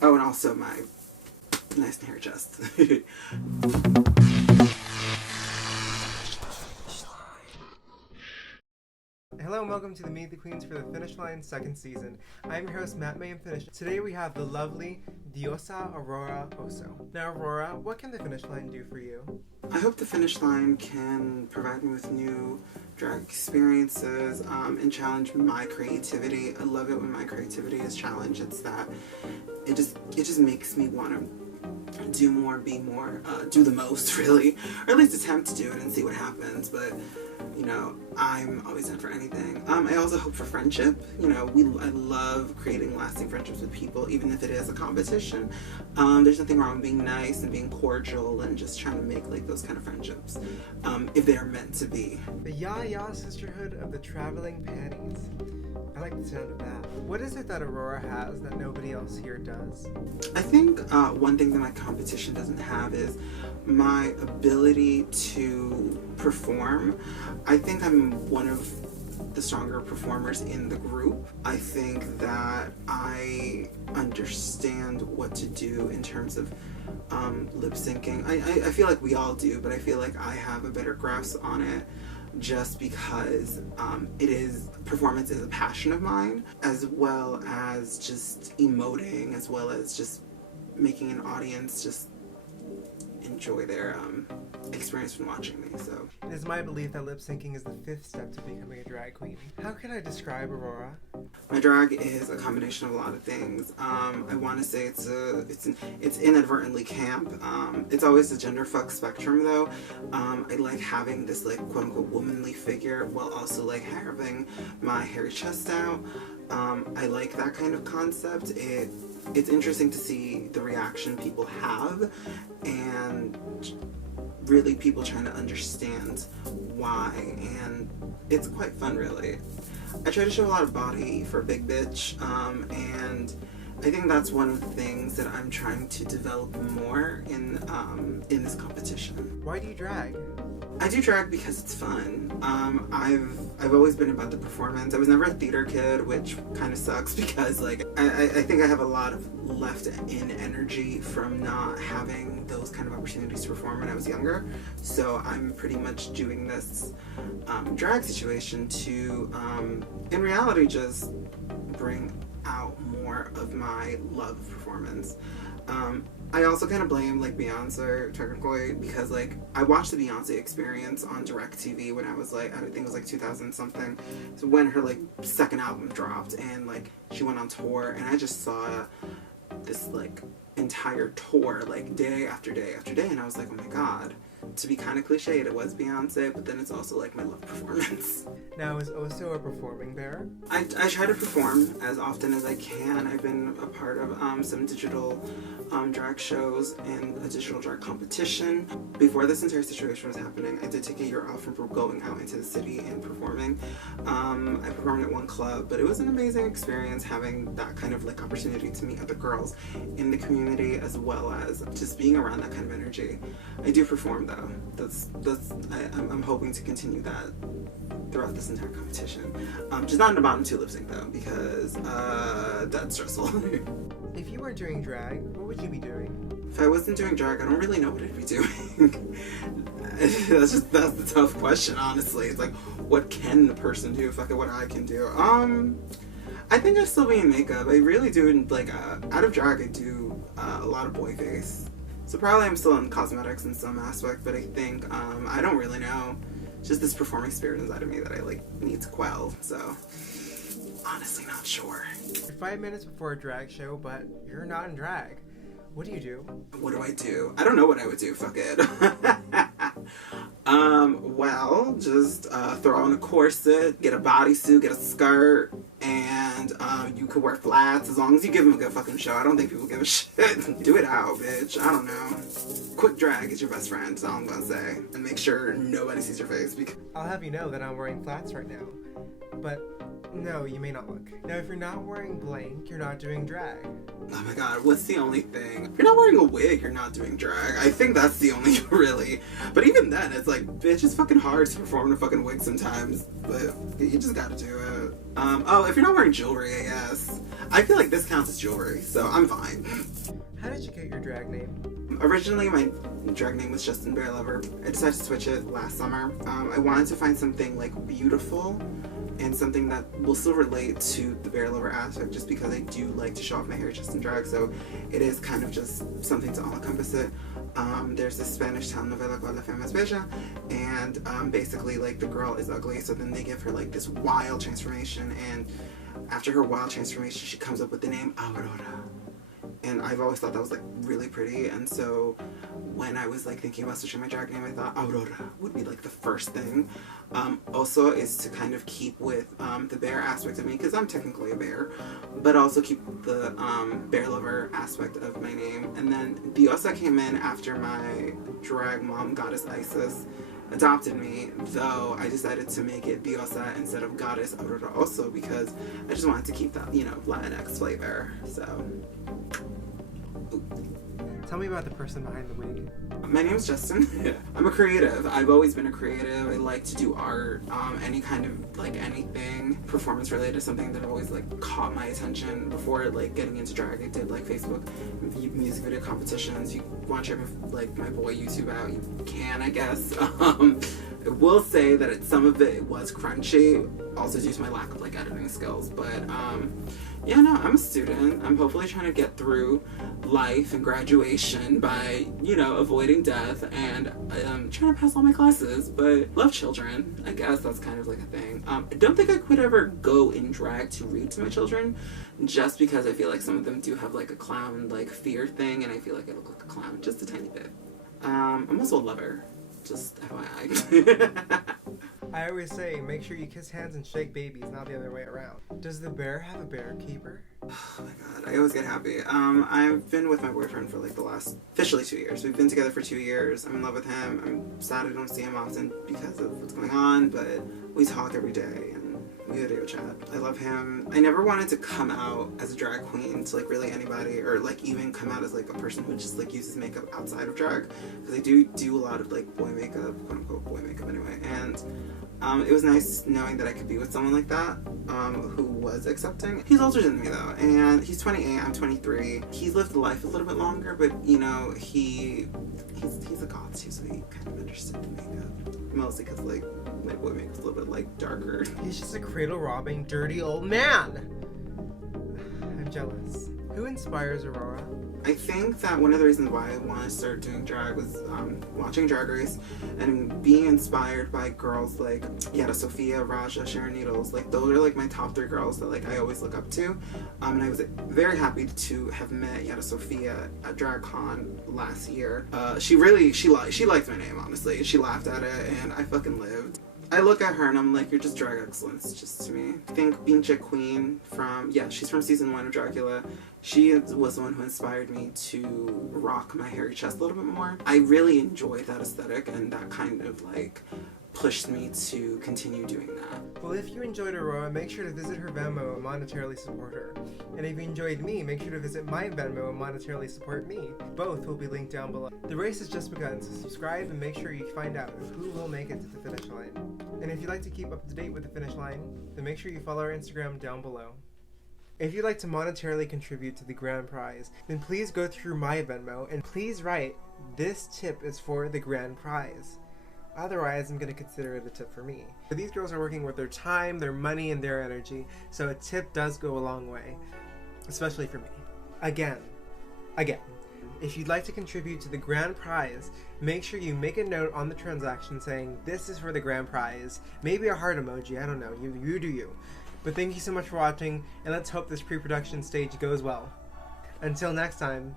Oh, and also my nice hair chest. Hello and welcome to the Meet the Queens for the Finish Line second season. I'm your host Matt May and Finish. Today we have the lovely Diosa Aurora Oso. Now Aurora, what can the Finish Line do for you? I hope the Finish Line can provide me with new drag experiences and challenge my creativity. I love it when my creativity is challenged. It's that it just makes me want to do more, be more, do the most really, or at least attempt to do it and see what happens. But you know, I'm always in for anything. I also hope for friendship. You know, I love creating lasting friendships with people, even if it is a competition. There's nothing wrong with being nice and being cordial and just trying to make like those kind of friendships, if they are meant to be. The Ya sisterhood of the traveling panties. I like the sound of that. What is it that Aurora has that nobody else here does? I think one thing that my competition doesn't have is my ability to perform. I think I'm one of the stronger performers in the group. I think that I understand what to do in terms of lip syncing. I feel like we all do, but I feel like I have a better grasp on it just because performance is a passion of mine, as well as just emoting, as well as just making an audience just enjoy their experience when watching me. So it is my belief that lip syncing is the fifth step to becoming a drag queen. How can I describe Aurora? My drag is a combination of a lot of things. I want to say it's inadvertently camp. It's always the gender fuck spectrum though. I like having this like quote unquote womanly figure while also like having my hairy chest out. I like that kind of concept. It's interesting to see the reaction people have and really people trying to understand why, and it's quite fun really. I try to show a lot of body for a big bitch, and I think that's one of the things that I'm trying to develop more in this competition. Why do you drag? I do drag because it's fun. I've always been about the performance. I was never a theater kid, which kind of sucks because like I think I have a lot of left in energy from not having those kind of opportunities to perform when I was younger. So I'm pretty much doing this drag situation to in reality just bring out more of my love of performance. I also kind of blame like Beyonce technically because like I watched the Beyonce Experience on DirecTV when I was like, I think it was like 2000 something, so when her like second album dropped and like she went on tour, and I just saw this like entire tour like day after day after day, and I was like, oh my god. To be kind of cliched, it was Beyonce, but then it's also like my love performance. Now, is Oso a performing bear? I try to perform as often as I can. I've been a part of some digital drag shows and a digital drag competition. Before this entire situation was happening, I did take a year off from going out into the city and performing. I performed at one club, but it was an amazing experience having that kind of like opportunity to meet other girls in the community, as well as just being around that kind of energy. I do perform though. I'm hoping to continue that throughout this entire competition. Just not in the bottom two lip sync though, because that's stressful. If you weren't doing drag, what would you be doing? If I wasn't doing drag, I don't really know what I'd be doing. that's the tough question, honestly. It's like, what can the person do? Fuck it, what I can do. I think I'd still be in makeup. I really do, like, out of drag, I do a lot of boy face. So probably I'm still in cosmetics in some aspect, but I think, I don't really know. It's just this performing spirit inside of me that I, like, need to quell, so honestly not sure. You're 5 minutes before a drag show, but you're not in drag. What do you do? What do I do? I don't know what I would do, fuck it. Well, just throw on a corset, get a bodysuit, get a skirt, and you could wear flats as long as you give them a good fucking show. I don't think people give a shit. Do it out, bitch. I don't know. Quick drag is your best friend, that's all I'm gonna say. And make sure nobody sees your face. Because I'll have you know that I'm wearing flats right now. But no, you may not look. Now, if you're not wearing blank, you're not doing drag. oh my god, what's the only thing? If you're not wearing a wig, you're not doing drag. I think that's the only really. But even then, it's like, bitch, it's fucking hard to perform in a fucking wig sometimes. But you just gotta do it. Oh, if you're not wearing jewelry, I guess. I feel like this counts as jewelry, so I'm fine. How did you get your drag name? Originally, my drag name was Justin Bear Lover. I decided to switch it last summer. I wanted to find something like beautiful and something that will still relate to the bear lover aspect, just because I do like to show off my hair just in drag, so it is kind of just something to all encompass it. There's this Spanish telenovela called La Femme es Bella, and basically like the girl is ugly, so then they give her like this wild transformation, and after her wild transformation she comes up with the name Aurora. And I've always thought that was like really pretty, and so when I was like thinking about switching my drag name, I thought Aurora would be like the first thing. Also is to kind of keep with the bear aspect of me, because I'm technically a bear, but also keep the bear lover aspect of my name. And then Diosa came in after my drag mom, Goddess Isis, adopted me, though I decided to make it Diosa instead of Goddess Aurora Oso, because I just wanted to keep that, you know, Latinx flavor. So Tell me about the person behind the wig. my name is Justin. I'm a creative. I've always been a creative. I like to do art, any kind of like anything performance related, something that always like caught my attention. Before like getting into drag, I did like Facebook music video competitions. You want to check like my boy YouTube out, you can, I guess. I will say that some of it was crunchy, also due to my lack of like editing skills, but yeah, no, I'm a student. I'm hopefully trying to get through life and graduation by, you know, avoiding death, and I'm trying to pass all my classes, but love children. I guess that's kind of like a thing. I don't think I could ever go in drag to read to my children, just because I feel like some of them do have like a clown like fear thing, and I feel like I look like a clown just a tiny bit. I'm also a lover, just FYI. I always say, make sure you kiss hands and shake babies, not the other way around. Does the bear have a bear keeper? Oh my god, I always get happy. I've been with my boyfriend for like the last officially 2 years. We've been together for 2 years. I'm in love with him. I'm sad I don't see him often because of what's going on, but we talk every day and we video chat. I love him. I never wanted to come out as a drag queen to like really anybody, or like even come out as like a person who just like uses makeup outside of drag, because I do a lot of like boy makeup, quote unquote boy makeup anyway, and it was nice knowing that I could be with someone like that, who was accepting. He's older than me though, and he's 28, I'm 23. He's lived life a little bit longer, but you know, he's a god too, so he kind of understood the makeup. Mostly because like my boy makeup's a little bit like darker. He's just a cradle-robbing, dirty old man! I'm jealous. Who inspires Aurora? I think that one of the reasons why I want to start doing drag was watching Drag Race and being inspired by girls like Yara Sofia, Raja, Sharon Needles. Like those are like my top 3 girls that like I always look up to. And I was very happy to have met Yara Sofia at DragCon last year. She liked my name, honestly. She laughed at it and I fucking lived. I look at her and I'm like, you're just drag excellence, just to me. I think Binche Queen she's from season 1 of Dracula. She was the one who inspired me to rock my hairy chest a little bit more. I really enjoy that aesthetic, and that kind of like pushed me to continue doing that. Well, if you enjoyed Aurora, make sure to visit her Venmo and monetarily support her. And if you enjoyed me, make sure to visit my Venmo and monetarily support me. Both will be linked down below. The race has just begun, so subscribe and make sure you find out who will make it to the finish line. And if you'd like to keep up to date with the finish line, then make sure you follow our Instagram down below. If you'd like to monetarily contribute to the grand prize, then please go through my Venmo and please write, "This tip is for the grand prize." Otherwise, I'm going to consider it a tip for me. These girls are working with their time, their money, and their energy, so a tip does go a long way, especially for me. Again, if you'd like to contribute to the grand prize, make sure you make a note on the transaction saying, "This is for the grand prize." Maybe a heart emoji, I don't know, you do you. But thank you so much for watching, and let's hope this pre-production stage goes well. Until next time.